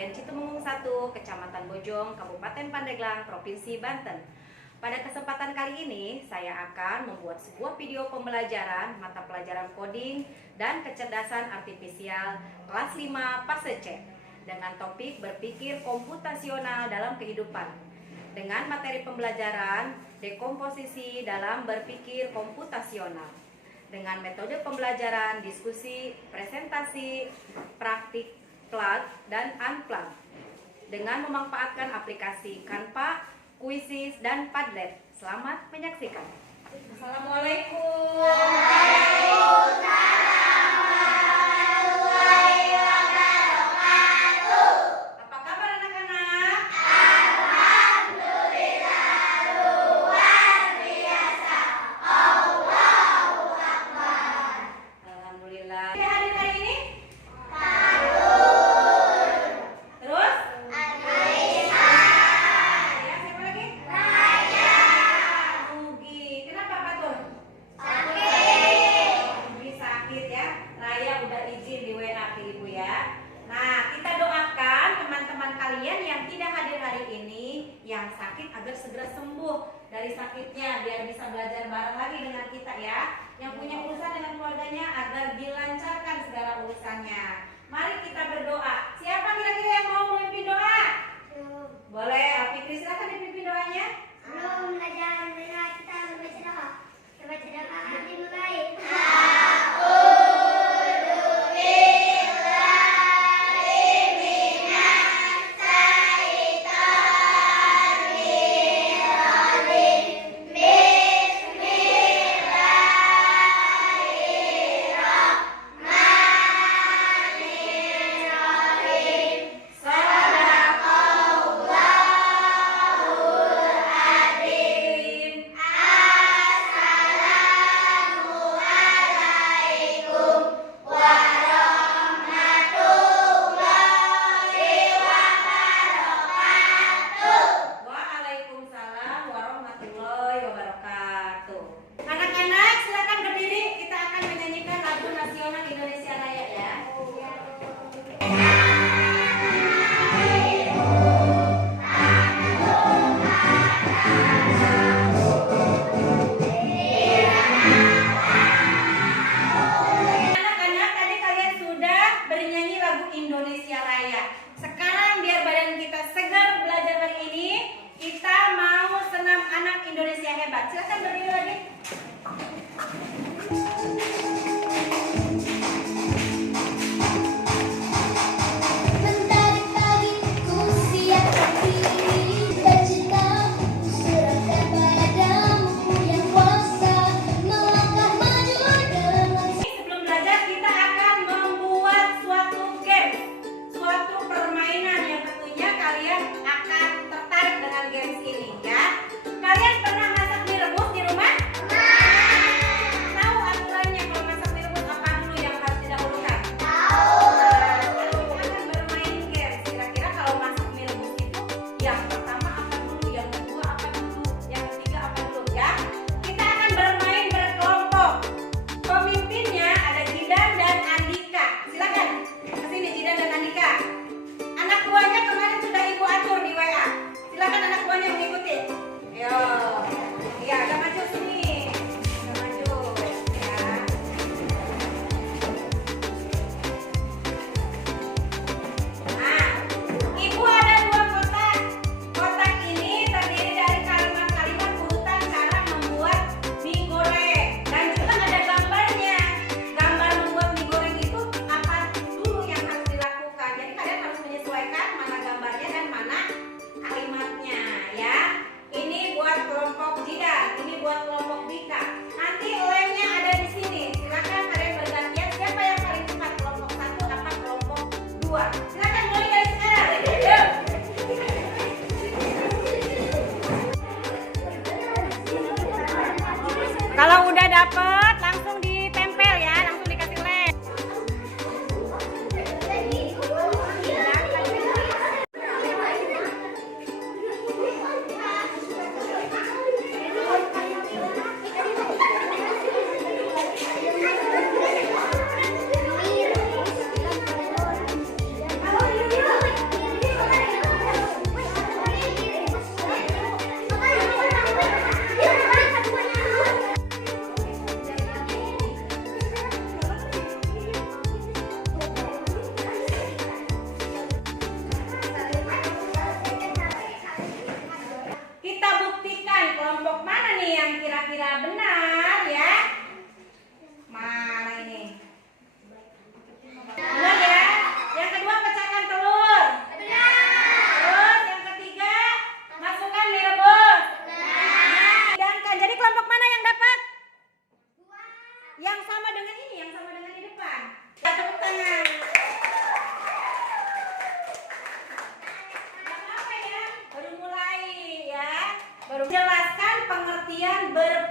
RN Citemungung 1, Kecamatan Bojong, Kabupaten Pandeglang, Provinsi Banten. Pada kesempatan kali ini, saya akan membuat sebuah video pembelajaran mata pelajaran coding dan kecerdasan artifisial kelas 5 fase C dengan topik berpikir komputasional dalam kehidupan. Dengan materi pembelajaran dekomposisi dalam berpikir komputasional. Dengan metode pembelajaran diskusi, presentasi, praktik, plug, dan unplug. Dengan memanfaatkan aplikasi Canva, Quizzes, dan Padlet. Selamat menyaksikan. Assalamualaikum. Apa kabar anak-anak? Alhamdulillah. Oke, hadir hari ini? Terus? Ya, siapa lagi? Nugi. Kenapa Pak Tur? Nugi sakit ya. Raya udah izin di WA ke Ibu ya. Nah, kita doakan teman-teman kalian yang tidak hadir hari ini, yang sakit agar segera sembuh dari sakitnya, biar bisa belajar bareng lagi dengan kita ya. Yang punya urusan dengan keluarganya agar dilancarkan segala urusannya. Mari kita berdoa. Siapa kira-kira yang mau memimpin doa? Boleh, Fikri silakan dipimpin doanya. Belum belajar kita membaca doa. Membaca doa hati mulai.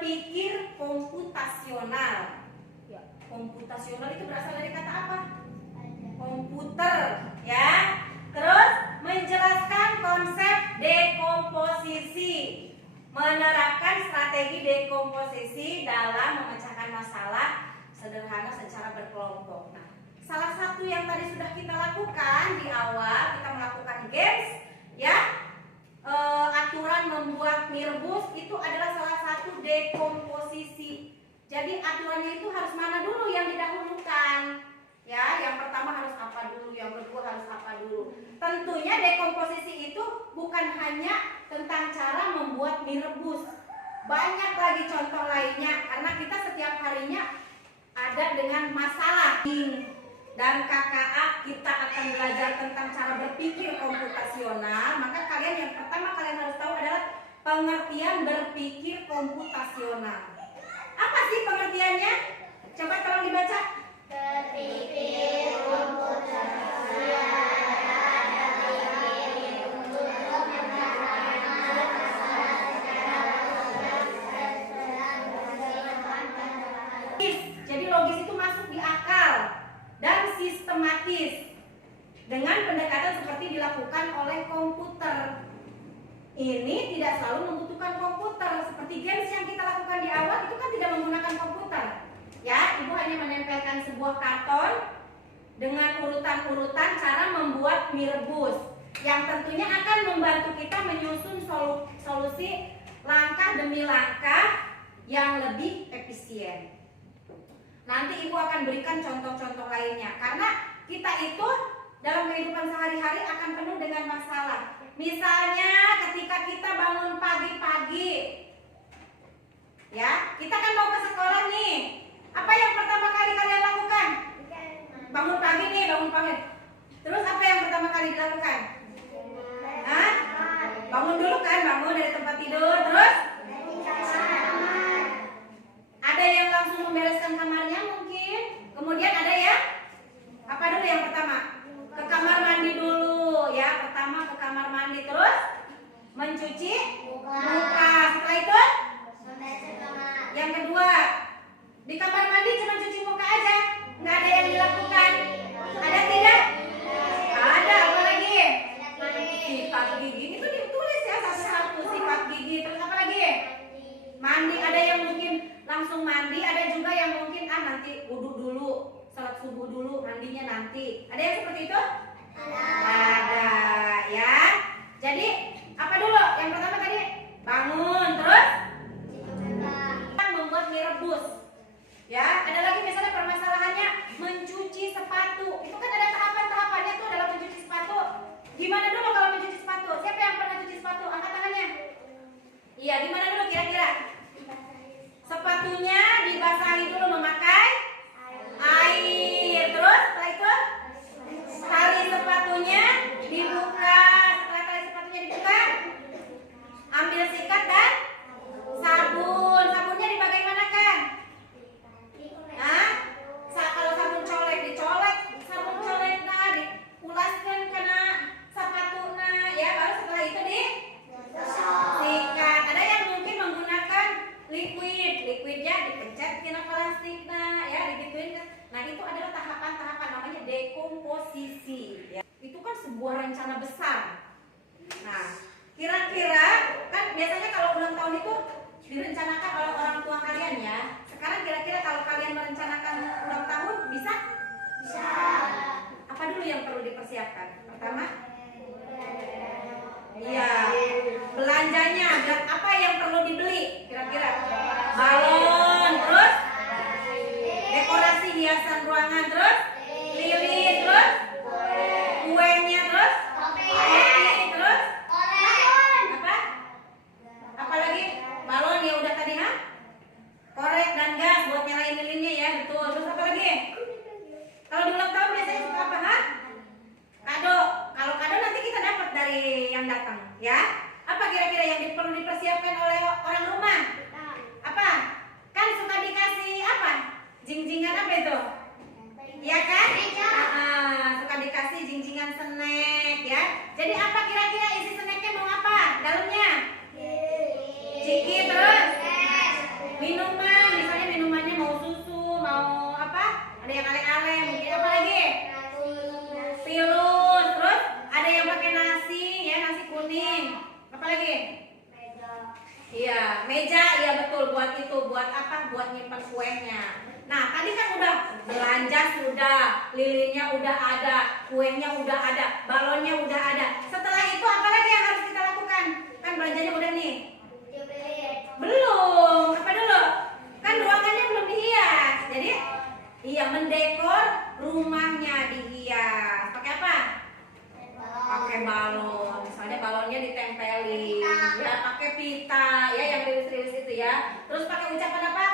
berpikir komputasional. Ya, komputasional itu berasal dari kata apa? Komputer, ya. Terus menjelaskan konsep dekomposisi, menerapkan strategi dekomposisi dalam memecahkan masalah sederhana secara berkelompok. Nah, salah satu yang tadi sudah kita lakukan di awal, kita melakukan games, ya. Aturan membuat nirbus itu adalah salah satu dekomposisi. Jadi aturannya itu harus mana dulu yang didahulukan? Ya, yang pertama harus apa dulu, yang kedua harus apa dulu. Tentunya dekomposisi itu bukan hanya tentang cara membuat mie rebus. Banyak lagi contoh lainnya karena kita setiap harinya ada dengan masalah. Dan KKA kita akan belajar tentang cara berpikir komputasional. Maka kalian yang pertama kalian harus tahu adalah pengertian berpikir komputasional. Apa sih pengertiannya? Coba tolong dibaca. Berpikir komputasional. Jadi logis itu masuk di akal dan sistematis dengan pendekatan seperti dilakukan oleh komputer. Ini tidak selalu membutuhkan komputer. Seperti games yang kita lakukan di awal itu kan tidak menggunakan komputer. Ya, ibu hanya menempelkan sebuah karton dengan urutan-urutan cara membuat mie rebus yang tentunya akan membantu kita menyusun solusi langkah demi langkah yang lebih efisien. Nanti ibu akan berikan contoh-contoh lainnya karena kita itu dalam kehidupan sehari-hari akan penuh dengan masalah. Misalnya ketika kita bangun pagi-pagi, ya, kita kan mau ke sekolah nih. Apa yang pertama kali kalian lakukan? Bangun pagi nih, bangun pagi. Terus apa yang pertama kali dilakukan? Hah? Bangun dulu kan, bangun dari tempat tidur. Terus? Ada yang langsung membereskan kamarnya mungkin. Kemudian ada yang apa dulu yang pertama? Ke kamar mandi dulu, ya. Pertama ke kamar mandi, terus mencuci muka. Setelah itu yang kedua, di kamar mandi cuma cuci muka aja, nggak ada yang dilakukan. Ada tidak? Ada. Apa lagi? Sikat gigi itu ditulis ya satu-satu, sikat gigi. Terus apa lagi? Mandi. Ada yang mungkin langsung mandi, ada juga yang mungkin nanti wudhu dulu, salat subuh dulu, mandinya nanti. Ada yang seperti itu? Ada, ya. Jadi apa dulu? Yang pertama tadi bangun, terus membuat mie rebus. Ya, ada lagi misalnya permasalahannya mencuci sepatu. Itu kan ada tahapan-tahapannya tuh dalam mencuci sepatu. Gimana dulu kalau mencuci sepatu? Siapa yang pernah cuci sepatu? Angkat tangannya. Iya, gimana dulu kira-kira? Sepatunya dibasahi dulu memakai air. Terus setelah itu tali sepatunya dibuka. Setelah tali sepatunya dibuka, ambil sikat dan sabun. Sabunnya dibagaimanakan? Nah, kalau sabun colek dicolek, sabun colek diulaskan kena sepatu ya. Baru setelah itu sikat. Ada yang mungkin menggunakan liquidnya dipencet kena plastik ya, digituin kan. Nah, itu adalah tahapan-tahapan namanya dekomposisi ya. Itu kan sebuah rencana besar. Nah, kira-kira kan biasanya kalau ulang tahun itu direncanakan oleh orang tua kalian ya. Sekarang kira-kira kalau kalian merencanakan ulang tahun bisa? Bisa. Apa dulu yang perlu dipersiapkan? Pertama? Iya, belanjanya. Apa yang perlu dibeli kira-kira? Balon, terus dekorasi hiasan ruangan, terus lilin, terus kuenya, terus kopi, terus apa? Apa lagi? Balon ya udah tadi, korek dan gas buat nyalain lilinnya ya, betul. Terus apa lagi? Kalau di ulang tahun biasanya suka apa, kado. Kalau kado nanti kita dapat dari yang datang, ya. Apa kira-kira yang perlu dipersiapkan oleh orang rumah? Apa? Kan suka dikasih apa? Jing-jingan apa itu? Iya kan? Suka dikasih jing-jingan snack ya. Jadi apa kira-kira isi snacknya mau apa? Dalamnya? Ciki, terus Apa lagi? Meja. Iya, meja, iya betul, buat itu, buat apa? Buat nyimpan kuenya. Nah, tadi kan udah belanja sudah, lilinnya udah ada, kuenya udah ada, balonnya udah ada. Setelah itu apa lagi yang harus kita lakukan? Kan belanjanya udah nih. Belum, apa dulu? Kan ruangannya belum dihias. Jadi, iya mendekor rumahnya dihias. Pakai apa? Pakai balon. Misalnya balonnya ditempelin, ya pakai pita, ya yang rilis-rilis itu ya. Terus pakai ucapan apa?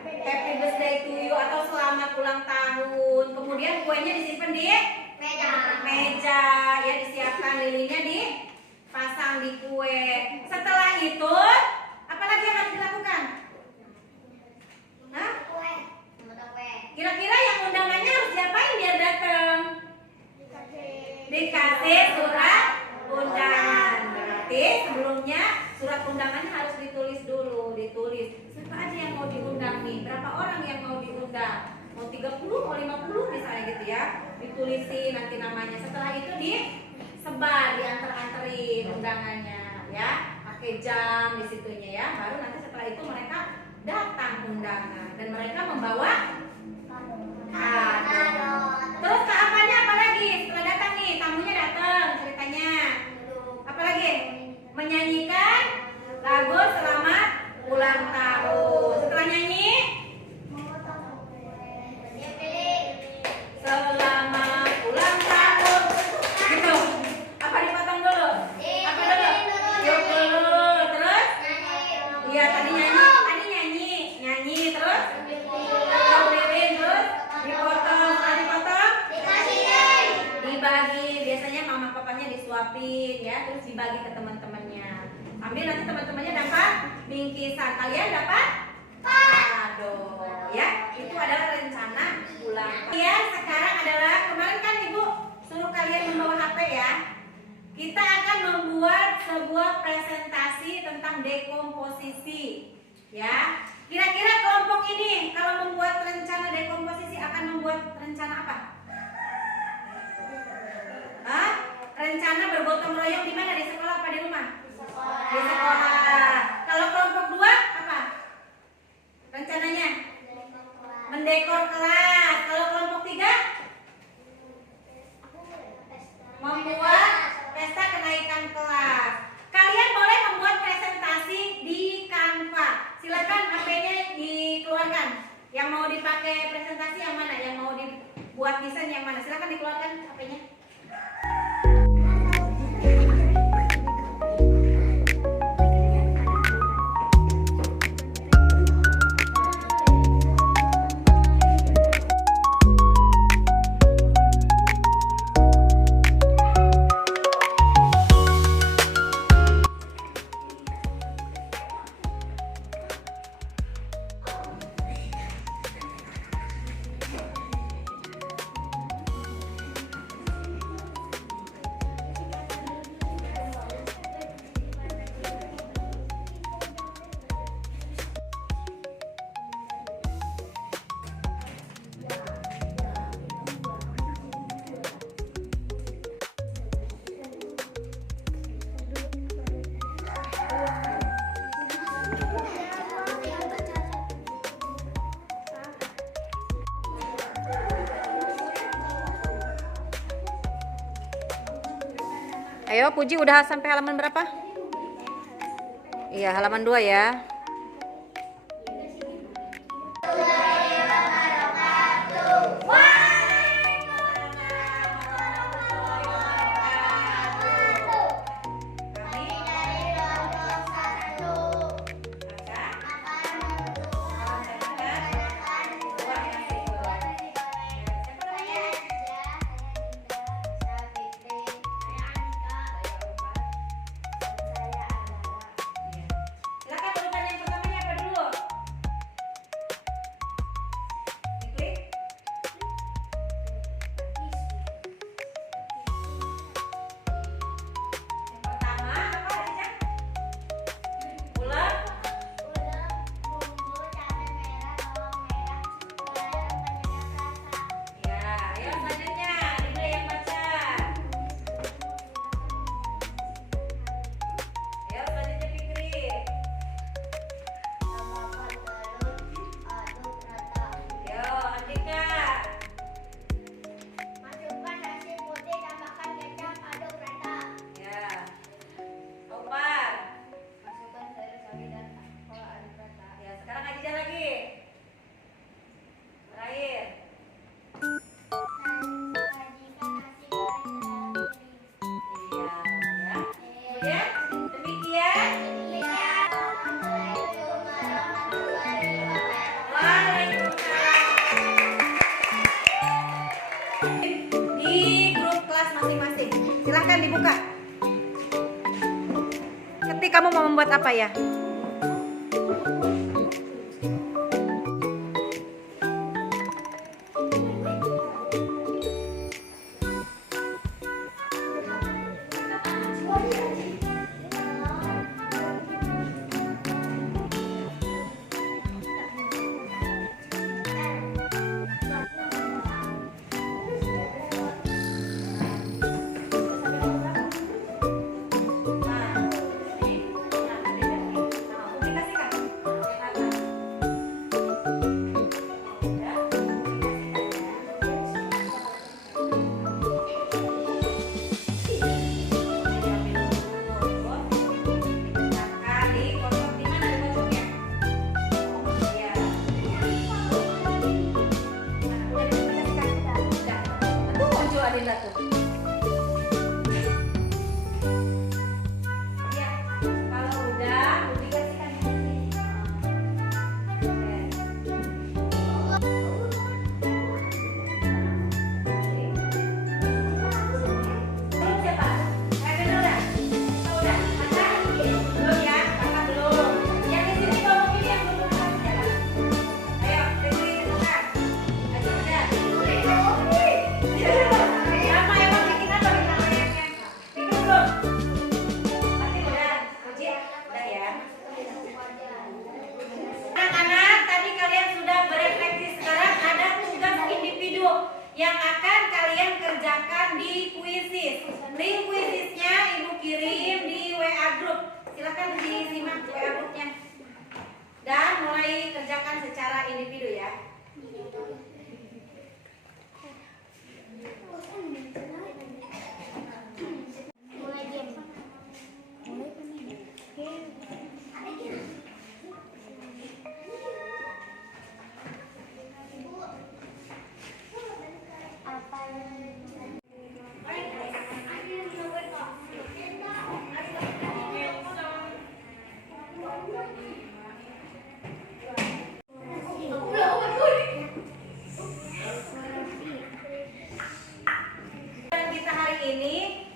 Happy birthday to you atau selamat ulang tahun. Kemudian kuenya disimpan di meja, ya disiapkan, lilinnya dipasang di kue. Setelah itu, apa lagi yang harus dilakukan? Hah? Kira-kira yang undangannya harus diapain biar datang? Dikasih surat undangan. Berarti sebelumnya surat undangannya harus ditulis dulu, ditulis. Siapa aja yang mau diundang nih? Berapa orang yang mau diundang? Mau 30, mau 50 misalnya gitu ya. Ditulisin nanti namanya. Setelah itu disebar, diantar-anterin undangannya ya. Pakai jam di situnya ya. Baru nanti setelah itu mereka datang undangan dan mereka membawa kado. Terus keapaannya apa lagi? Setelah datang nih, tamunya datang ceritanya. Apa lagi? Menyanyikan lagu selamat ulang tahun. Setelah nyanyi, selamat ulang tahun. Gitu. Apa dipotong dulu? Apa dulu? Yuk dulu. Terus? Iya tadi nyanyi, terus? Yuk lilin, terus dipotong. Setelah dipotong, dibagi. Biasanya mama papanya disuapin ya, terus dibagi ke teman-temannya. Ambil nanti teman-temannya dapat bingkisan, kalian dapat kado ya. Itu adalah rencana ulang tahun. Kalian sekarang adalah, kemarin kan ibu suruh kalian membawa HP ya. Kita akan membuat sebuah presentasi tentang dekomposisi ya. Kira-kira kelompok ini kalau membuat rencana dekomposisi akan membuat rencana apa? Hah? Rencana bergotong royong di mana? Di sekolah apa di rumah? Di sekolah. Kalau kelompok 2 apa? Rencananya mendekor kelas. Kalau kelompok 3 membuat pesta kenaikan kelas. Kalian boleh membuat presentasi di Canva. Silakan HP-nya dikeluarkan. Yang mau dipakai presentasi yang mana? Yang mau dibuat desain yang mana? Silakan dikeluarkan HP-nya. Ayo Puji udah sampai halaman berapa? Iya halaman 2 ya. Silakan urutan yang Ya, demikian. Di grup kelas masing-masing. Silahkan dibuka. Ketik kamu mau membuat apa ya? Yang akan kalian kerjakan di kuisis. Link kuisisnya Ibu kirim di WA group. Silakan disimak WA grupnya. Dan mulai kerjakan secara individu ya.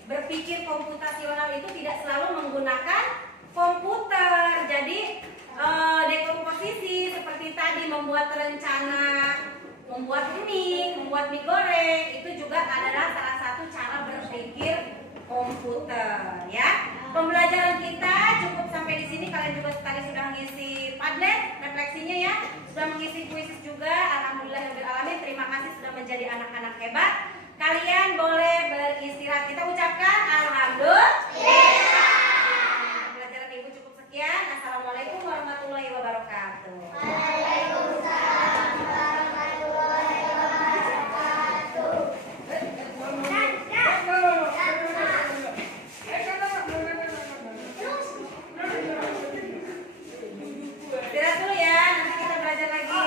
Berpikir komputasional itu tidak selalu menggunakan komputer. Jadi dekomposisi seperti tadi, membuat rencana, membuat mie goreng, itu juga adalah salah satu cara berpikir komputer ya. Pembelajaran kita cukup sampai di sini. Kalian juga tadi sudah mengisi Padlet refleksinya ya, sudah mengisi kuisis juga. Alhamdulillahirobbilalamin. Terima kasih sudah menjadi anak-anak hebat. Kalian boleh beristirahat. Kita ucapkan alhamdulillah. Pelajaran Ibu cukup sekian. Assalamualaikum warahmatullahi wabarakatuh. Waalaikumsalam warahmatullahi wabarakatuh. Istirahat dulu ya, nanti kita belajar lagi.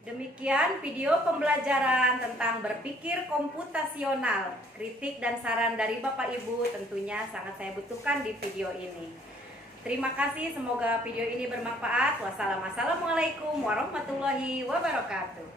Demikian video pembelajaran tentang berpikir komputasional. Kritik dan saran dari Bapak Ibu tentunya sangat saya butuhkan di video ini. Terima kasih, semoga video ini bermanfaat. Wassalamualaikum warahmatullahi wabarakatuh.